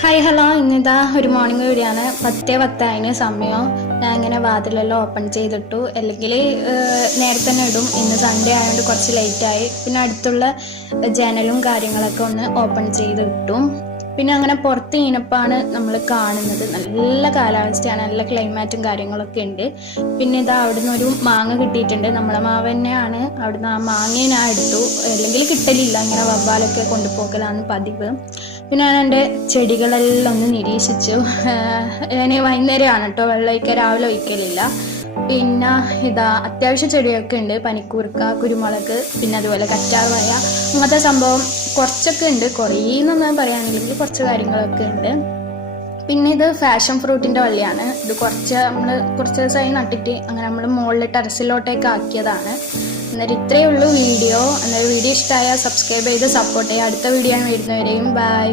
Hi hello, ഇന്നിതാ ഒരു morning വീഡിയോയാണ്. 10:10 സമയം. ഞാൻ ഇങ്ങനെ വാതിലെല്ലാം ഓപ്പൺ ചെയ്തിട്ടു. അല്ലെങ്കിൽ നേരത്തെ തന്നെ ഇടും. ഇന്ന് സൺഡേ ആയതുകൊണ്ട് കുറച്ച് ലേറ്റായി. പിന്നെ അടുത്തുള്ള ജനലും കാര്യങ്ങളൊക്കെ ഒന്ന് ഓപ്പൺ ചെയ്തിട്ടു. പിന്നെ അങ്ങനെ പുറത്ത് ഈനപ്പാണ് നമ്മൾ കാണുന്നത്. നല്ല കാലാവസ്ഥയാണ്, നല്ല ക്ലൈമാറ്റും കാര്യങ്ങളൊക്കെ ഉണ്ട്. പിന്നെ ഇതാ അവിടുന്ന് ഒരു മാങ്ങ കിട്ടിയിട്ടുണ്ട്. നമ്മളെ മാവ് തന്നെയാണ്. അവിടുന്ന് ആ മാങ്ങ ഞാൻ എടുത്തു. അല്ലെങ്കിൽ കിട്ടലില്ല, ഇങ്ങനെ വവ്വാലൊക്കെ കൊണ്ടുപോകലാണ് പതിവ്. പിന്നെ ഞാൻ എൻ്റെ ചെടികളെല്ലാം ഒന്ന് നിരീക്ഷിച്ചു. ഞാൻ വൈകുന്നേരമാണ് കേട്ടോ വെള്ളം ഒഴിക്കുക, രാവിലെ ഒഴിക്കലില്ല. പിന്നെ ഇതാ അത്യാവശ്യം ചെടിയൊക്കെ ഉണ്ട്. പനിക്കൂർക്ക, കുരുമുളക്, പിന്നെ അതുപോലെ കറ്റാർ വാഴ, അങ്ങനത്തെ സംഭവം കുറച്ചൊക്കെ ഉണ്ട്. കുറേന്നൊന്നും പറയാനില്ലെങ്കിൽ കുറച്ച് കാര്യങ്ങളൊക്കെ ഉണ്ട്. പിന്നെ ഇത് ഫാഷൻ ഫ്രൂട്ടിൻ്റെ വള്ളിയാണ്. ഇത് കുറച്ച് ദിവസമായി നട്ടിട്ട് അങ്ങനെ നമ്മൾ മുകളിൽ ടെറസിലോട്ടേക്ക് ആക്കിയതാണ്. എന്നിട്ട് ഇത്രയേ ഉള്ളൂ വീഡിയോ. വീഡിയോ ഇഷ്ടമായാൽ സബ്സ്ക്രൈബ് ചെയ്ത് സപ്പോർട്ട് ചെയ്യുക. അടുത്ത വീഡിയോ വരുന്നവരെയും ബൈ.